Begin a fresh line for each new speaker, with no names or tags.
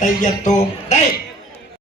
தையத்தோம் தானா